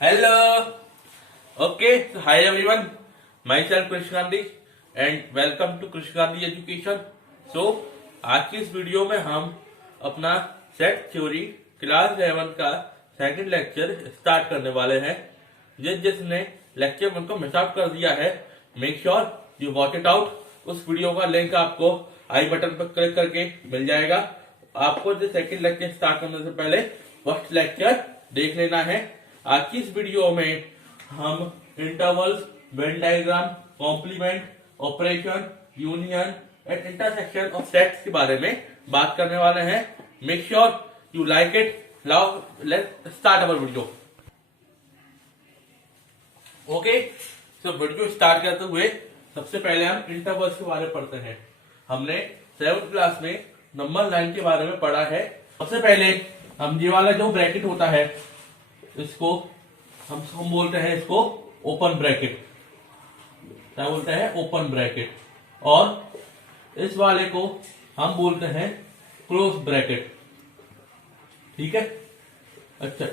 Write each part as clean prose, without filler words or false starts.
Hello. Okay. So hi everyone. Myself Krishna Gandhi and welcome to Krishna Gandhi education. So आज की इस video में हम अपना सेट थ्योरी क्लास 11 का सेकंड लेक्चर स्टार्ट करने वाले हैं. जिसने लेक्चर 1 को मिस आउट कर दिया है, make sure you watch it out. उस वीडियो का लिंक आपको आई बटन पर क्लिक करके मिल जाएगा. आपको जो सेकंड लेक्चर स्टार्ट करने से पहले फर्स्ट लेक्चर देख लेना है. आज की इस वीडियो में हम intervals, Venn diagram, complement, operation, union and intersection of sets के बारे में बात करने वाले हैं. Make sure you like it. Now let's start our video. Okay, so video start करते हुए सबसे पहले हम इंटरवल्स के बारे में पढ़ते हैं. हमने 7th क्लास में नंबर लाइन के बारे में पढ़ा है. सबसे पहले हम ये वाला जो ब्रैकेट होता है इसको हम बोलते हैं इसको ओपन ब्रैकेट. क्या बोलते हैं? Open bracket. और इस वाले को हम बोलते हैं क्लोज ब्रैकेट. ठीक है. अच्छा,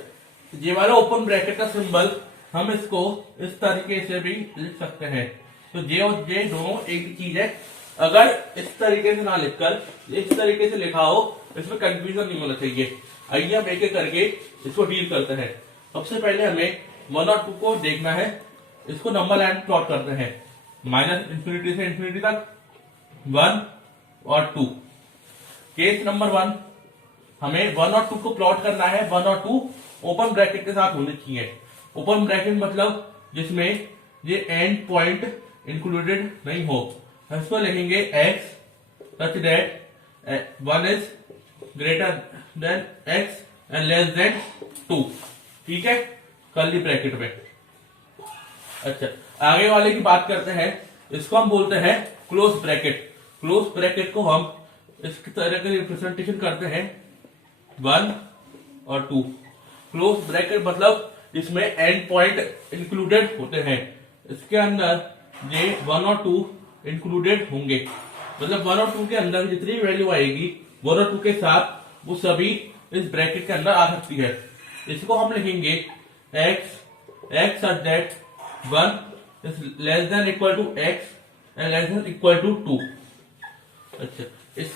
ये वाला ओपन ब्रैकेट का सिंबल हम इसको इस तरीके से भी लिख सकते हैं. तो ये और ये दोनों एक चीज है. अगर इस तरीके से ना लिखकर इस तरीके से लिखा हो, इसमें कंफ्यूजन नहीं होना चाहिए. आइए हम एक एक करके इसको डील करते हैं. सबसे पहले हमें 1 और 2 को देखना है. इसको नंबर लाइन प्लॉट करते हैं -इंफिनिटी से इंफिनिटी तक, 1 और 2. केस नंबर 1, हमें 1 और 2 को प्लॉट करना है. 1 और 2 ओपन ब्रैकेट के साथ होने चाहिए. ओपन ब्रैकेट मतलब जिसमें ये एंड पॉइंट इंक्लूडेड नहीं हो. इसको लिखेंगे x such that 1 is greater than x and less than 2. ठीक है, कर्ली ब्रैकेट में. अच्छा, आगे वाले की बात करते हैं. इसको हम बोलते हैं क्लोज ब्रैकेट. क्लोज ब्रैकेट को हम इस तरह का रिप्रेजेंटेशन करते हैं 1 और 2. क्लोज ब्रैकेट मतलब इसमें एंड पॉइंट इंक्लूडेड होते हैं. इसके अंदर ये 1 और 2 इंक्लूडेड होंगे. मतलब 1 और 2 के अंदर जितनी वैल्यू आएगी 1 और 2 के साथ वो सभी इस ब्रैकेट के अंदर आ सकती है. इसको हम लिखेंगे x such that 1 is less than equal to x and less than equal to 2. अच्छा, इस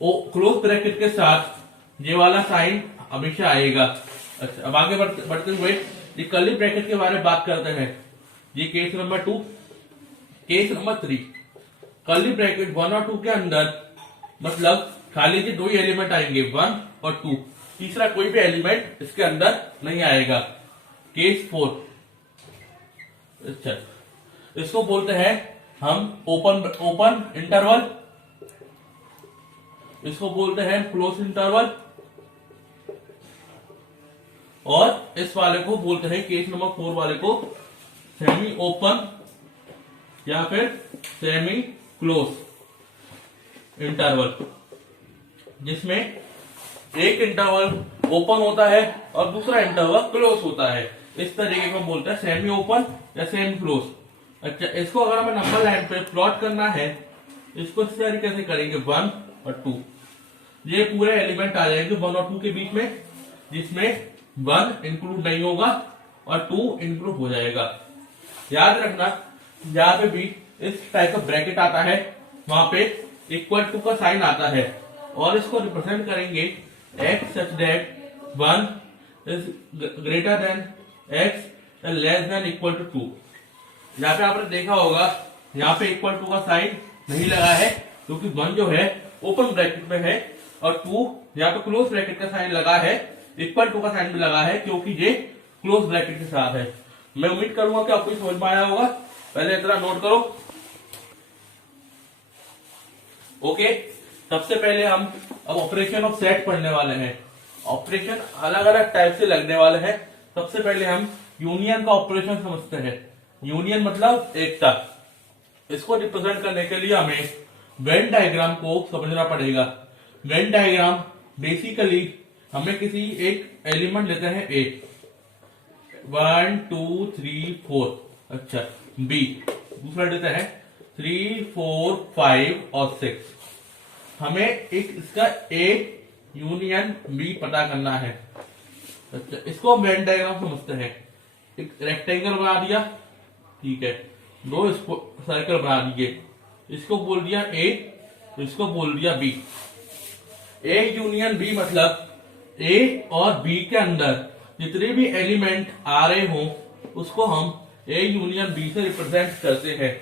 क्लोज ब्रैकेट के साथ ये वाला साइन हमेशा आएगा. अच्छा, अब आगे बढ़ते हुए ये कर्ली ब्रैकेट के बारे में बात करते हैं. ये case number 2. Case number 3, curly bracket 1 और 2 के अंदर मतलब खाली के 2 ही एलिमेंट आएंगे, 1 और 2. तीसरा कोई भी एलिमेंट इसके अंदर नहीं आएगा. केस 4. अच्छा, इसको बोलते हैं हम ओपन इंटरवल. इसको बोलते हैं क्लोज इंटरवल. और इस वाले को बोलते हैं, केस नंबर 4 वाले को, सेमी ओपन या फिर सेमी क्लोज इंटरवल, जिसमें एक इंटरवल ओपन होता है और दूसरा इंटरवल क्लोज होता है. इस तरीके को बोलते हैं सेमी ओपन या सेमी क्लोज. अच्छा, इसको अगर हमें नंबर लाइन पे प्लॉट करना है, इसको इस तरीके से करेंगे 1 और 2. ये पूरे एलिमेंट आ जाएंगे 1 और 2 के बीच में, जिसमें 1 इंक्लूड नहीं होगा और 2 इंक्लूड हो जाएगा. याद रखना, जहां पे भी इस टाइप का ब्रैकेट आता है वहां पे इक्वल टू का साइन आता है. और इसको रिप्रेजेंट करेंगे x such that 1 is greater than x and less than equal to 2. यहाँ पे आपने देखा होगा, यहाँ पे इक्वल टू का साइन नहीं लगा है क्योंकि 1 जो है ओपन ब्रैकेट में है और 2 यहाँ पे क्लोज ब्रैकेट का साइन लगा है. इक्वल टू का साइन भी लगा है क्योंकि ये क्लोज ब्रैकेट के साथ है. मैं उम्मीद करूंगा कि आपको समझ में आया होगा. पहले इतना नोट करो. ओके, सबसे पहले हम अब ऑपरेशन ऑफ सेट पढ़ने वाले हैं. ऑपरेशन अलग अलग टाइप से लगने वाले हैं. सबसे पहले हम यूनियन का ऑपरेशन समझते हैं. यूनियन मतलब एकता. इसको रिप्रेजेंट करने के लिए हमें वेन डायग्राम को समझना पड़ेगा. वेन डायग्राम बेसिकली हमें किसी एक एलिमेंट लेते हैं A, 1 2 3 4. अच्छा, B दूसरा लेते हैं 3 4 5 और 6. हमें एक इसका A यूनियन B पता करना है. अच्छा, इसको हम वेन डायग्राम समझते हैं. एक रेक्टेंगल बना दिया, ठीक है, दो सर्कल बना दिए, इसको बोल दिया ए, इसको बोल दिया बी। ए यूनियन बी मतलब ए और बी के अंदर जितने भी एलिमेंट आ रहे हों उसको हम ए यूनियन बी से रिप्रेजेंट करते हैं।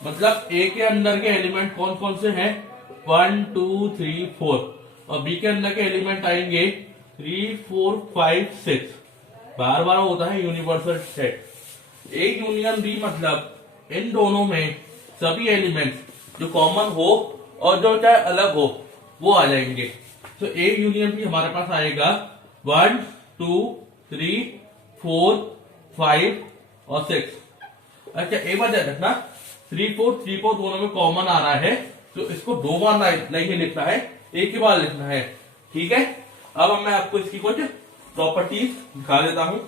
मतलब ए के अंदर के एलिमेंट कौन कौन से हैं, 1 2 3 4, और बी के अंदर के एलिमेंट आएंगे 3 4 5 6, बार बार होता है universal set. A union B मतलब इन दोनों में सभी एलिमेंट्स जो कॉमन हो और जो चाहे अलग हो वो आ जाएंगे। तो ए यूनियन बी हमारे पास आएगा 1 2 3 4 5 और 6। अच्छा एक बात याद रखना, 3 4 दोनों में कॉमन आ रहा है, तो इसको दो बार नहीं लिखना है, एक ही बार लिखना है, ठीक है। अब मैं आपको इसकी कुछ प्रॉपर्टीज दिखा देता हूं।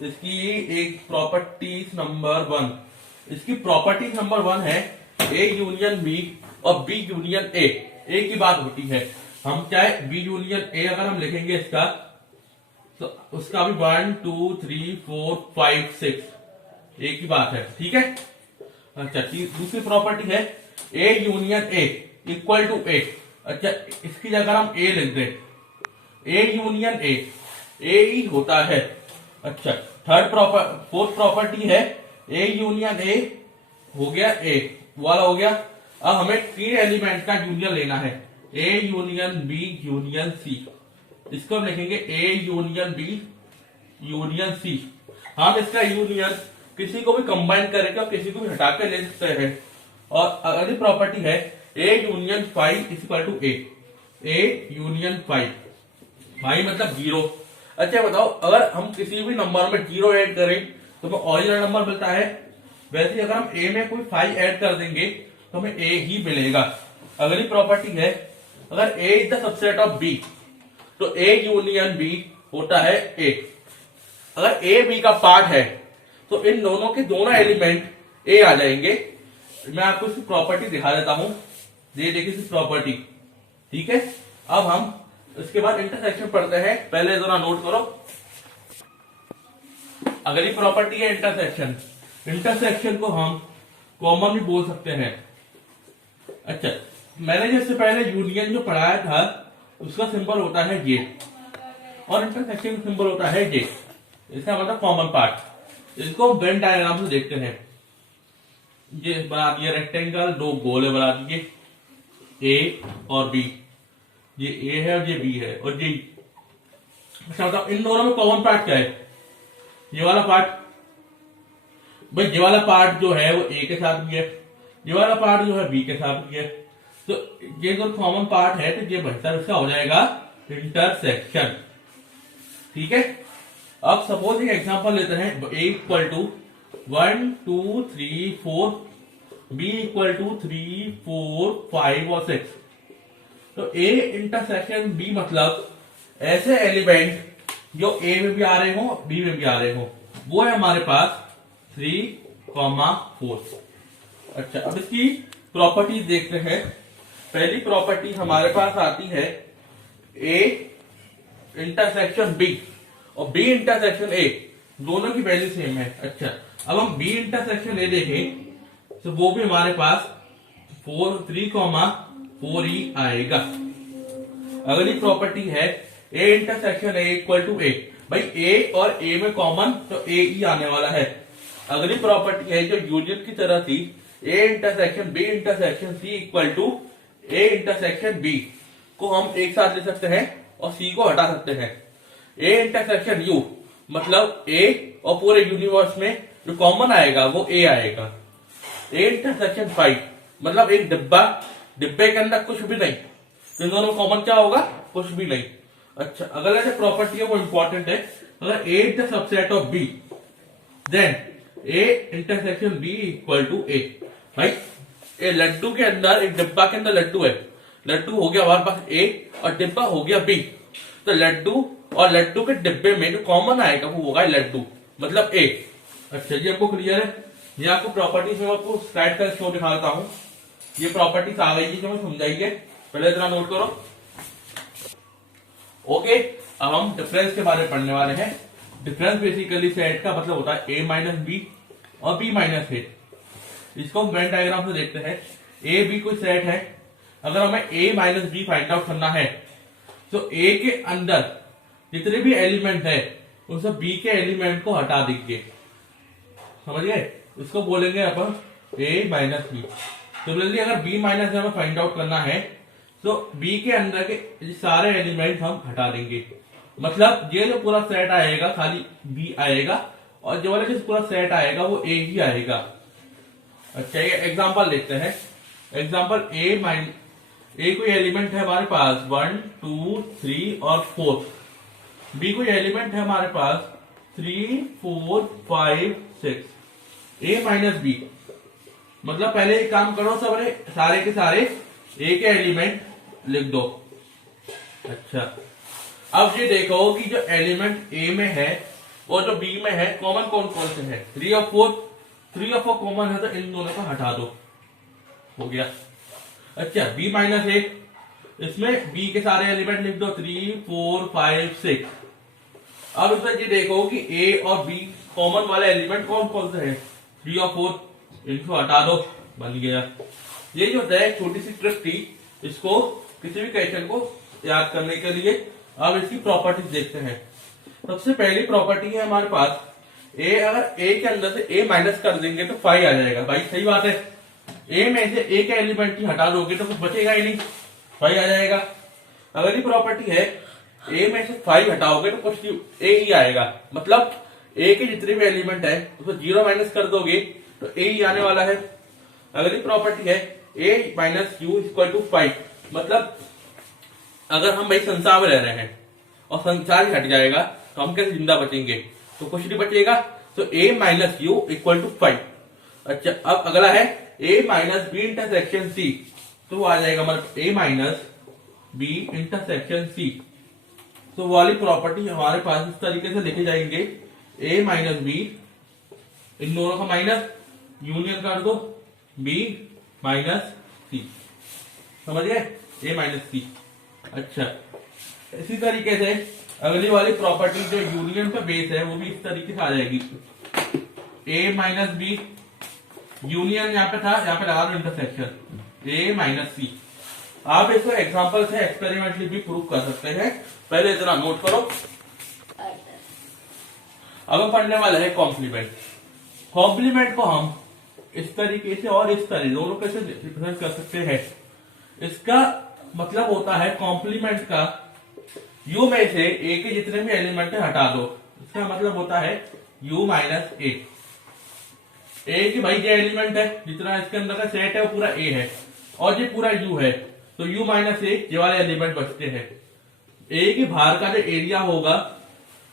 इसकी एक प्रॉपर्टीज नंबर 1, इसकी प्रॉपर्टीज नंबर 1 है ए यूनियन बी और बी यूनियन ए। एक ही बात होती है, हम चाहे बी यूनियन ए अगर हम लिखेंगे इसका, तो उसका भी 1 2 3 4 5 6 एक ही बात है, ठीक है। अच्छा दूसरी प्रॉपर्टी है A union A equal to A. अच्छा इसकी जगह हम ए लिख दें, ए यूनियन ए ही होता है। अच्छा फोर्थ प्रॉपर्टी है ए यूनियन ए हो गया, ए वाला हो गया। अब हमें तीन एलिमेंट का यूनियन लेना है, A union B union C. इसको हम लिखेंगे A union B union C. हम इसका यूनियन किसी को भी कंबाइन करके और किसी को भी हटा कर ले सकते हैं। और अगली प्रॉपर्टी है A union 5 equal to A union 5, भाई मतलब 0। अच्छा बताओ, अगर हम किसी भी नंबर में 0 ऐड करें तो हमें ओरिजिनल नंबर मिलता है, वैसे ही अगर हम ए में कोई 5 ऐड कर देंगे तो हमें ए ही मिलेगा। अगली प्रॉपर्टी है अगर A is the subset of B तो ए यूनियन बी होता है ए। अगर ए बी का पार्ट है तो इन दोनों के दोनों एलिमेंट ए आ जाएंगे। मैं आपको इसकी प्रॉपर्टी दिखा देता हूं, ये देखिए इसकी प्रॉपर्टी, ठीक है। अब हम इसके बाद इंटरसेक्शन पढ़ते हैं, पहले जरा नोट करो। अगली प्रॉपर्टी है इंटरसेक्शन। इंटरसेक्शन को हम कॉमन भी बोल सकते हैं। अच्छा मैंने जैसे पहले यूनियन जो पढ़ाया था उसका सिंबल होता है ये, और इंटरसेक्शन का सिंबल होता है ये, इसका मतलब कॉमन पार्ट। इसको हम वेन डायग्राम से देखते हैं। ये बना दिया रेक्टेंगल, दो गोले बना दिए ए और बी, ये ए है और ये बी है और ये। अच्छा मतलब इन दोनों में कॉमन पार्ट क्या है, ये वाला पार्ट। भाई ये वाला पार्ट जो है वो ए के साथ भी है, ये वाला पार्ट जो है बी के साथ भी है, तो ये जो कॉमन पार्ट है तो ये बेहतर इसका हो जाएगा इंटरसेक्शन, ठीक है। अब सपोज एक एग्जांपल लेते हैं, A equal to 1 2 3 4, B equal to 3 4 5 और 6। तो ए इंटरसेक्शन बी मतलब ऐसे एलिमेंट जो ए में भी आ रहे हो बी में भी आ रहे हो, वो है हमारे पास 3 4। अच्छा अब इसकी प्रॉपर्टीज देखते हैं। पहली प्रॉपर्टी हमारे पास आती है ए इंटरसेक्शन बी और बी इंटरसेक्शन ए, दोनों की वैल्यू सेम है। अच्छा अब हम बी इंटरसेक्शन ए देखें तो वो भी हमारे पास 3 4 ही आएगा। अगली प्रॉपर्टी है A intersection A equal to A. भाई ए और ए में कॉमन तो ए ही आने वाला है। अगली प्रॉपर्टी है जो यूनियन की तरह थी, A intersection B intersection C equal to A intersection B, को हम एक साथ ले सकते हैं और सी को हटा सकते हैं। ए इंटरसेक्शन यू मतलब ए और पूरे यूनिवर्स में जो कॉमन आएगा वो ए आएगा। ए इंटरसेक्शन 5 मतलब एक डिब्बे के अंदर कुछ भी नहीं, तो इन दोनों में कॉमन क्या होगा, कुछ भी नहीं। अच्छा अगला जो प्रॉपर्टी है वो इंपॉर्टेंट है, अगर A is the subset of B then A intersection B equal to A. भाई ए लड्डू के अंदर, एक डिब्बा के अंदर लड्डू है, लड्डू हो गया हमारे पास ए और डिब्बा हो गया बी, तो लड्डू और लड्डू के डिब्बे में जो कॉमन आएगा वो होगा लड्डू मतलब ए। अच्छा ये आपको क्लियर है। ये आपको प्रॉपर्टीज में आपको स्लाइड का शो दिखाता हूं, ये प्रॉपर्टीज आ गई जो मैं समझाइए, पहले इतना नोट करो। ओके अब हम डिफरेंस के बारे में पढ़ने वाले हैं। डिफरेंस बेसिकली सेट का मतलब होता है a माइनस बी और b माइनस ए। इसको हम वेन डायग्राम से देखते हैं। ए बी कोई सेट है, अगर हमें a minus B find out करना है तो a के अंदर जितने भी एलिमेंट है उन सब b के एलिमेंट को हटा देंगे, समझ गए? इसको बोलेंगे अपन a माइनस बी। सिमिलरली अगर b माइनस हमें फाइंड आउट करना है तो b के अंदर के सारे एलिमेंट हम हटा देंगे, मतलब ये जो पूरा सेट आएगा खाली b आएगा और जो वाला जो पूरा सेट आएगा वो a ही आएगा। अच्छा, ये एग्जांपल देखते हैं। एग्जांपल a कोई एलिमेंट है हमारे पास 1 2 3 और 4। b कोई एलिमेंट है हमारे पास 3 4 5 6। a माइनस बी मतलब पहले एक काम करो, सारे के सारे a के एलिमेंट लिख दो। अच्छा, अब ये देखो कि जो एलिमेंट a में है और जो b में है कॉमन कौन कौन से है? 3 और 4। 3 और 4 कॉमन है तो इन दोनों को हटा दो, हो गया। अच्छा, b माइनस ए, इसमें b के सारे एलिमेंट लिख दो 3 4 5 6। अब इसमें ये देखो कि a और b कॉमन वाले एलिमेंट कौन कौन से हैं? 3 और 4, इनको हटा दो, बन गया। ये जो है छोटी सी ट्रिक थी, इसको किसी भी क्वेश्चन को याद करने के लिए। अब इसकी प्रॉपर्टीज देखते हैं। सबसे पहली प्रॉपर्टी है हमारे पास a, अगर a के अंदर से a माइनस कर देंगे तो 5 आ जाएगा। भाई सही बात है, a में से a के एलिमेंट ही हटा दोगे तो कुछ बचेगा ही नहीं, 5 आ जाएगा। अगली प्रॉपर्टी है a में से 5 हटाओगे तो कुछ a ही आएगा, मतलब a के जितने भी एलिमेंट है उसको 0 माइनस कर दोगे तो a ही आने वाला है। अगली प्रॉपर्टी है a minus U equal to 5, मतलब अगर हम भाई संसार में रह रहे हैं और संसार ही हट जाएगा तो हम कैसे जिंदा बचेंगे? तो कुछ नहीं बचेगा, तो a minus U equal to 5। अच्छा, अब अगला है a minus B intersection c, तो वो आ जाएगा मतलब a minus B intersection c। तो वो वाली प्रॉपर्टी हमारे पास इस तरीके से लिखे जाएंगे a माइनस बी, इन दोनों का माइनस यूनियन कर दो b माइनस c, समझ गए? a minus c। अच्छा, इसी तरीके से अगली वाली प्रॉपर्टी जो यूनियन का बेस है वो भी इस तरीके से आ जाएगी a माइनस बी, यूनियन यहाँ पे था, यहाँ पे लगा दो इंटरसेक्शन a माइनस सी। आप इसको एग्जांपल से एक्सपेरिमेंटली भी प्रूव कर सकते हैं, पहले इतना नोट करो। अब हम पढ़ने वाले हैं कॉम्प्लीमेंट। कॉम्प्लीमेंट को हम इस तरीके से और इस तरीके दोनों कैसे रिप्रेजेंट कर सकते हैं। इसका मतलब होता है कॉम्प्लीमेंट का u में से a के जितने भी एलिमेंट है हटा दो, इसका मतलब होता है u माइनस a। a की भाई जो एलिमेंट है जितना इसके अंदर का सेट है वो पूरा a है और ये पूरा u है, तो u माइनस a ये वाले एलिमेंट बचते हैं। a के बाहर का जो एरिया होगा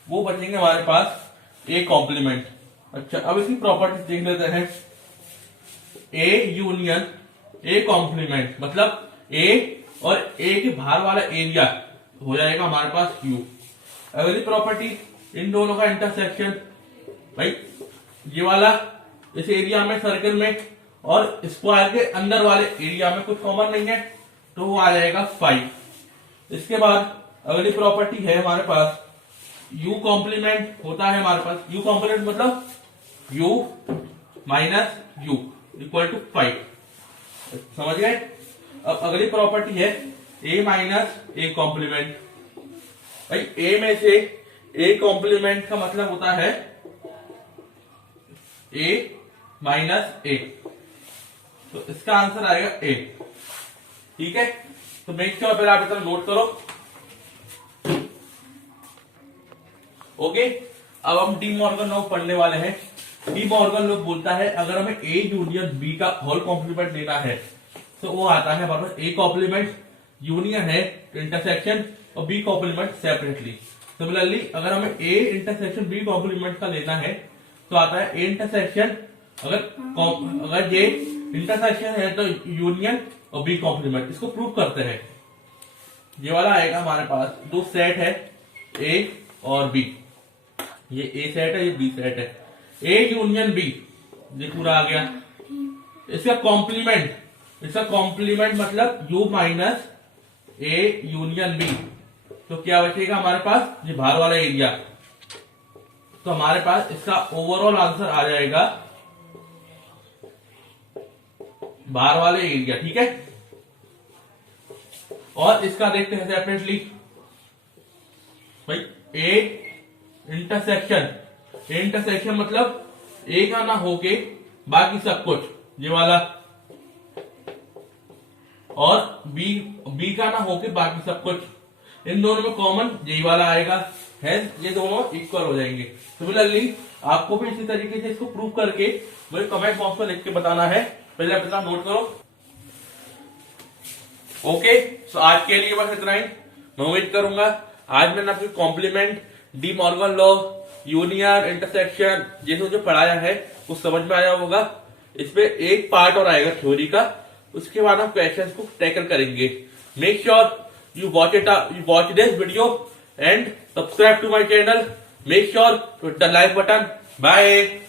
वो बचेंगे हमारे पास a कॉम्प्लीमेंट। अच्छा, अब इसकी प्रॉपर्टीज देख लेते हैं। a यूनियन a कॉम्प्लीमेंट मतलब a और a के बाहर वाला एरिया हो जाएगा हमारे पास u। अगली प्रॉपर्टी इन दोनों का इंटरसेक्शन, भाई ये वाला इस एरिया में सर्कल में और स्क्वायर के अंदर वाले एरिया में कुछ कॉमन नहीं है तो वो आ जाएगा 5। इसके बाद अगली प्रॉपर्टी है हमारे पास u कॉम्प्लीमेंट होता है हमारे पास। u कॉम्प्लीमेंट मतलब u minus u equal to 5, समझ गए? अब अगली प्रॉपर्टी है a माइनस a कॉम्प्लीमेंट। भाई a में से a कॉम्प्लीमेंट का मतलब होता है a माइनस a, तो इसका आंसर आएगा a। ठीक है, तो मेक श्योर पहले आप इतना नोट करो। ओके, अब हम डी मॉर्गन लॉ पढ़ने वाले हैं। डी मॉर्गन लॉ बोलता है अगर हमें a यूनियन b का होल कॉम्प्लीमेंट लेना है तो वो आता है हमारे पास a कॉम्प्लीमेंट यूनियन है इंटरसेक्शन और b कॉम्प्लीमेंट सेपरेटली। सिमिलरली अगर हमें a इंटरसेक्शन b कॉम्प्लीमेंट का लेना है तो आता है a इंटरसेक्शन, अगर ये इंटरसेक्शन है तो यूनियन और b कॉम्प्लीमेंट। इसको प्रूव करते हैं। ये वाला आएगा हमारे पास, दो सेट है a और b, ये a सेट है ये b सेट है। a यूनियन b ये पूरा आ गया। इसका कॉम्प्लीमेंट मतलब u minus a union b, तो क्या बचेगा हमारे पास? ये बाहर वाला एरिया तो हमारे पास इसका ओवरऑल आंसर आ जाएगा बाहर वाले एरिया। ठीक है, और इसका देखते हैं सेपरेटली भाई। ए इंटरसेक्शन मतलब ए का ना होके बाकी सब कुछ ये वाला, और बी का ना होके बाकी सब कुछ, इन दोनों में कॉमन यही वाला आएगा, है ये दोनों इक्वल हो जाएंगे। सिमिलरली आपको भी इसी तरीके से इसको प्रूव करके मुझे कमेंट बॉक्स में लिख के बताना है। पहले अपना नोट करो। ओके, सो आज के लिए बस इतना ही। मैं उम्मीद करूंगा आज मैंने आपको complement, De Morgan law, union, intersection जैसे जो पढ़ाया है वो समझ में आया होगा। इसमें एक पार्ट और आएगा थ्योरी का, उसके बाद हम क्वेश्चंस को टैकल करेंगे। Make sure you watch this video and subscribe to my channel. Make sure to hit the like button. Bye.